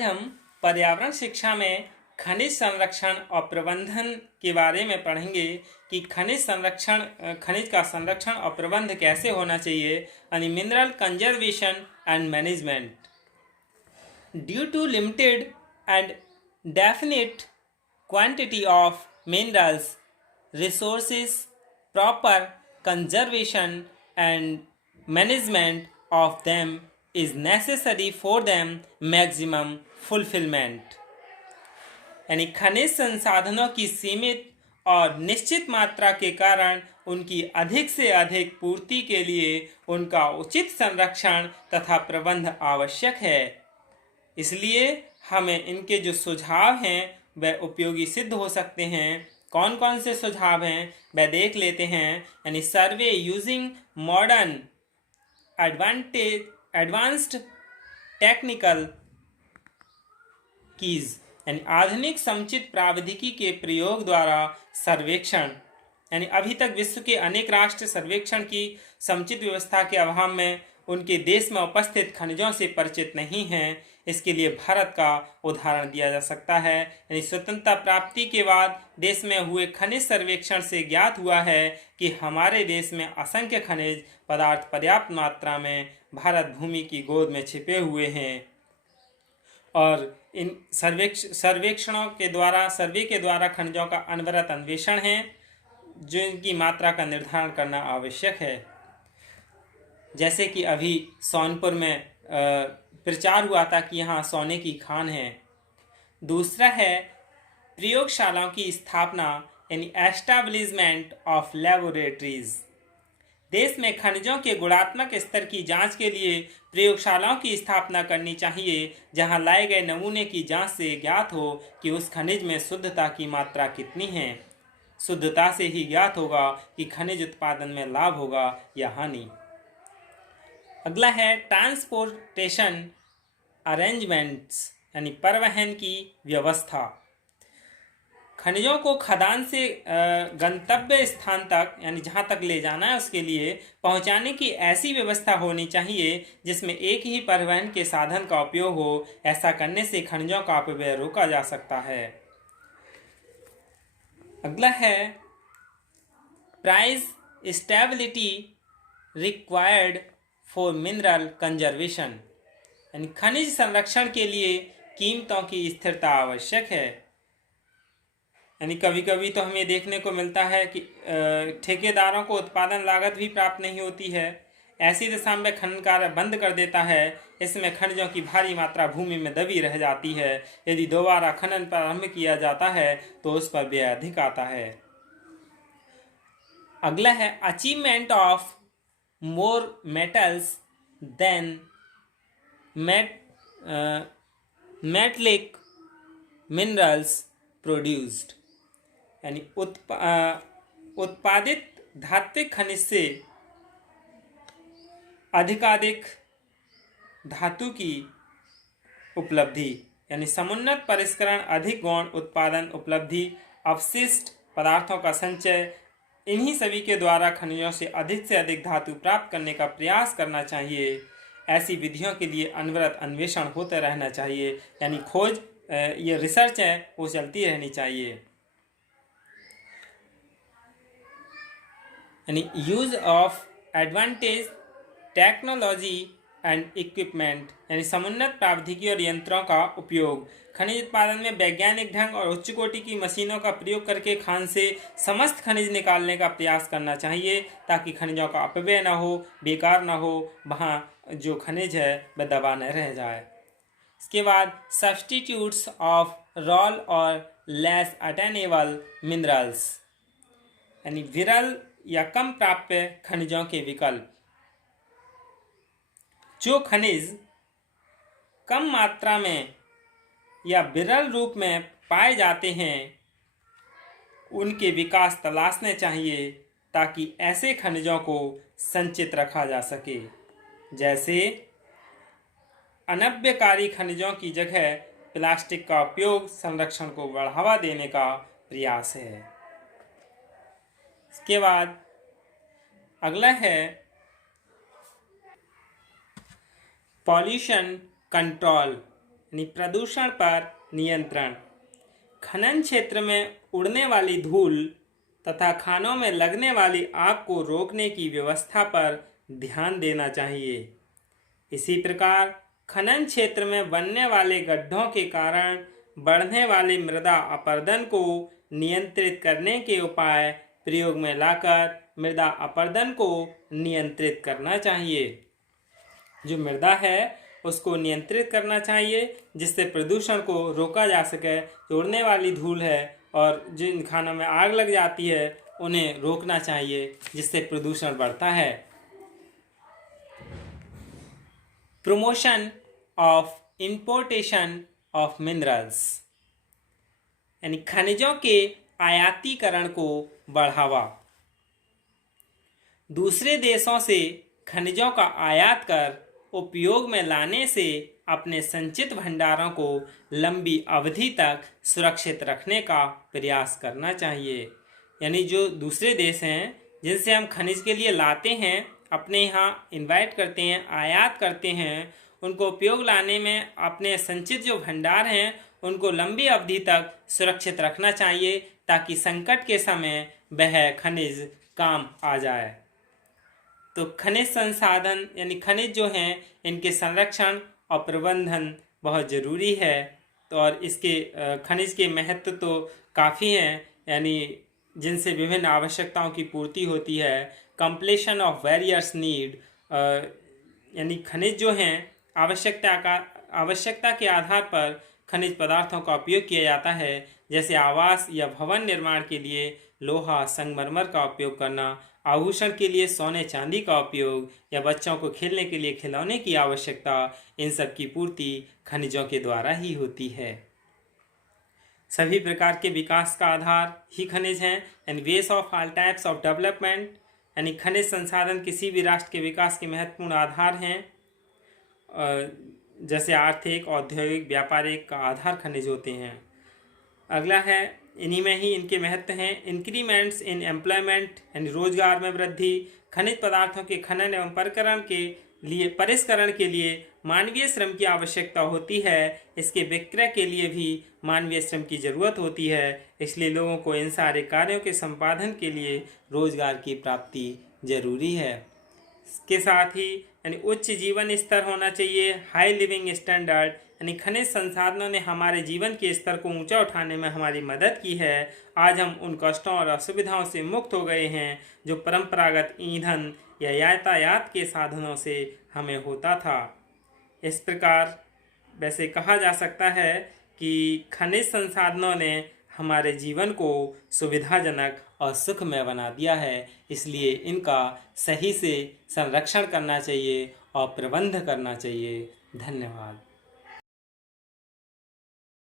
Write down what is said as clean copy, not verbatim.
आज हम पर्यावरण शिक्षा में खनिज संरक्षण और प्रबंधन के बारे में पढ़ेंगे कि खनिज का संरक्षण और प्रबंध कैसे होना चाहिए यानी mineral conservation and management. Due to limited and definite quantity of minerals resources, proper conservation and management of them is necessary for them maximum fulfillment। यानी खनिज संसाधनों की सीमित और निश्चित मात्रा के कारण उनकी अधिक से अधिक पूर्ति के लिए उनका उचित संरक्षण तथा प्रबंध आवश्यक है। इसलिए हमें इनके जो सुझाव हैं वह उपयोगी सिद्ध हो सकते हैं। कौन कौन से सुझाव हैं वह देख लेते हैं। यानी survey using modern advanced technical keys, यानी आधुनिक समुचित प्राविधिकी के प्रयोग द्वारा सर्वेक्षण। यानी अभी तक विश्व के अनेक राष्ट्र सर्वेक्षण की समुचित व्यवस्था के अभाव में उनके देश में उपस्थित खनिजों से परिचित नहीं हैं। इसके लिए भारत का उदाहरण दिया जा सकता है। यानी स्वतंत्रता प्राप्ति के बाद देश में हुए खनिज सर्वेक्षण से ज्ञात हुआ है कि हमारे देश में असंख्य खनिज पदार्थ पर्याप्त मात्रा में भारत भूमि की गोद में छिपे हुए हैं और इन सर्वे के द्वारा खनिजों का अनवरत अन्वेषण है जो इनकी मात्रा का निर्धारण करना आवश्यक है। जैसे कि अभी सोनपुर में प्रचार हुआ था कि यहाँ सोने की खान है। दूसरा है प्रयोगशालाओं की स्थापना यानी एस्टैब्लिशमेंट ऑफ लैबोरेटरीज। देश में खनिजों के गुणात्मक स्तर की जांच के लिए प्रयोगशालाओं की स्थापना करनी चाहिए जहां लाए गए नमूने की जांच से ज्ञात हो कि उस खनिज में शुद्धता की मात्रा कितनी है। शुद्धता से ही ज्ञात होगा कि खनिज उत्पादन में लाभ होगा या हानि। अगला है ट्रांसपोर्टेशन अरेंजमेंट्स यानी परिवहन की व्यवस्था। खनिजों को खदान से गंतव्य स्थान तक यानी जहां तक ले जाना है उसके लिए पहुंचाने की ऐसी व्यवस्था होनी चाहिए जिसमें एक ही परिवहन के साधन का उपयोग हो। ऐसा करने से खनिजों का अपव्यय रोका जा सकता है। अगला है price stability required for mineral conservation, यानी खनिज संरक्षण के लिए कीमतों की स्थिरता आवश्यक है। यानी कभी कभी तो हमें देखने को मिलता है कि ठेकेदारों को उत्पादन लागत भी प्राप्त नहीं होती है। ऐसी दशा में खनन कार्य बंद कर देता है। इसमें खनिजों की भारी मात्रा भूमि में दबी रह जाती है। यदि दोबारा खनन प्रारंभ किया जाता है तो उस पर व्यय अधिक आता है। अगला है achievement of more metals than metallic minerals produced, यानी उत्पादित धात्विक खनिज से अधिकाधिक धातु की उपलब्धि, यानी समुन्नत परिष्करण, अधिक गौण उत्पादन, उपलब्धि, अवशिष्ट पदार्थों का संचय, इन्हीं सभी के द्वारा खनिजों से अधिक धातु प्राप्त करने का प्रयास करना चाहिए। ऐसी विधियों के लिए अनवरत अन्वेषण होते रहना चाहिए। यानी खोज ये रिसर्च है वो चलती रहनी चाहिए। यानी use of advantage technology and equipment, यानी समुन्नत प्राविधिकी और यंत्रों का उपयोग। खनिज उत्पादन में वैज्ञानिक ढंग और उच्च कोटि की मशीनों का प्रयोग करके खान से समस्त खनिज निकालने का प्रयास करना चाहिए ताकि खनिजों का अपव्यय न हो, बेकार न हो, वहाँ जो खनिज है वह दबा न रह जाए। इसके बाद सब्स्टिट्यूट्स ऑफ रॉल और लेस अटेनेबल मिनरल्स, यानी विरल या कम प्राप्य खनिजों के विकल्प। जो खनिज कम मात्रा में या विरल रूप में पाए जाते हैं उनके विकास तलाशने चाहिए ताकि ऐसे खनिजों को संचित रखा जा सके। जैसे अनव्यकारी खनिजों की जगह प्लास्टिक का उपयोग संरक्षण को बढ़ावा देने का प्रयास है। इसके बाद अगला है पॉल्यूशन कंट्रोल, यानी प्रदूषण पर नियंत्रण। खनन क्षेत्र में उड़ने वाली धूल तथा खानों में लगने वाली आग को रोकने की व्यवस्था पर ध्यान देना चाहिए। इसी प्रकार खनन क्षेत्र में बनने वाले गड्ढों के कारण बढ़ने वाली मृदा अपरदन को नियंत्रित करने के उपाय प्रयोग में लाकर मृदा अपरदन को नियंत्रित करना चाहिए। जो मृदा है उसको नियंत्रित करना चाहिए जिससे प्रदूषण को रोका जा सके। जो उड़ने वाली धूल है और जिन खानों में आग लग जाती है उन्हें रोकना चाहिए जिससे प्रदूषण बढ़ता है। Promotion of importation of minerals, यानी खनिजों के आयातीकरण को बढ़ावा। दूसरे देशों से खनिजों का आयात कर उपयोग में लाने से अपने संचित भंडारों को लंबी अवधि तक सुरक्षित रखने का प्रयास करना चाहिए। यानी जो दूसरे देश हैं जिनसे हम खनिज के लिए लाते हैं, अपने यहाँ इन्वाइट करते हैं, आयात करते हैं, उनको उपयोग लाने में अपने संचित जो भंडार हैं उनको लंबी अवधि तक सुरक्षित रखना चाहिए ताकि संकट के समय वह खनिज काम आ जाए। तो खनिज संसाधन यानी खनिज जो हैं इनके संरक्षण और प्रबंधन बहुत ज़रूरी है। तो और इसके खनिज के महत्व तो काफ़ी हैं, यानी जिनसे विभिन्न आवश्यकताओं की पूर्ति होती है। कंप्लीशन ऑफ वेरियस नीड, यानी खनिज जो हैं आवश्यकता के आधार पर खनिज पदार्थों का उपयोग किया जाता है। जैसे आवास या भवन निर्माण के लिए लोहा संगमरमर का उपयोग करना, आभूषण के लिए सोने चांदी का उपयोग, या बच्चों को खेलने के लिए खिलौने की आवश्यकता, इन सब की पूर्ति खनिजों के द्वारा ही होती है। सभी प्रकार के विकास का आधार ही खनिज हैं। And base of all types of development, यानी खनिज संसाधन किसी भी राष्ट्र के विकास के महत्वपूर्ण आधार हैं। जैसे आर्थिक, औद्योगिक, व्यापारिक का आधार खनिज होते हैं। अगला है, इन्हीं में ही इनके महत्व हैं। इंक्रीमेंट्स इन एम्प्लॉयमेंट यानी रोजगार में वृद्धि। खनिज पदार्थों के खनन एवं परिष्करण के लिए मानवीय श्रम की आवश्यकता होती है। इसके विक्रय के लिए भी मानवीय श्रम की जरूरत होती है। इसलिए लोगों को इन सारे कार्यों के संपादन के लिए रोजगार की प्राप्ति जरूरी है। इसके साथ ही यानी उच्च जीवन स्तर होना चाहिए, हाई लिविंग स्टैंडर्ड। यानी खनिज संसाधनों ने हमारे जीवन के स्तर को ऊंचा उठाने में हमारी मदद की है। आज हम उन कष्टों और असुविधाओं से मुक्त हो गए हैं जो परंपरागत ईंधन या यातायात के साधनों से हमें होता था। इस प्रकार वैसे कहा जा सकता है कि खनिज संसाधनों ने हमारे जीवन को सुविधाजनक और सुखमय बना दिया है। इसलिए इनका सही से संरक्षण करना चाहिए और प्रबंध करना चाहिए। धन्यवाद।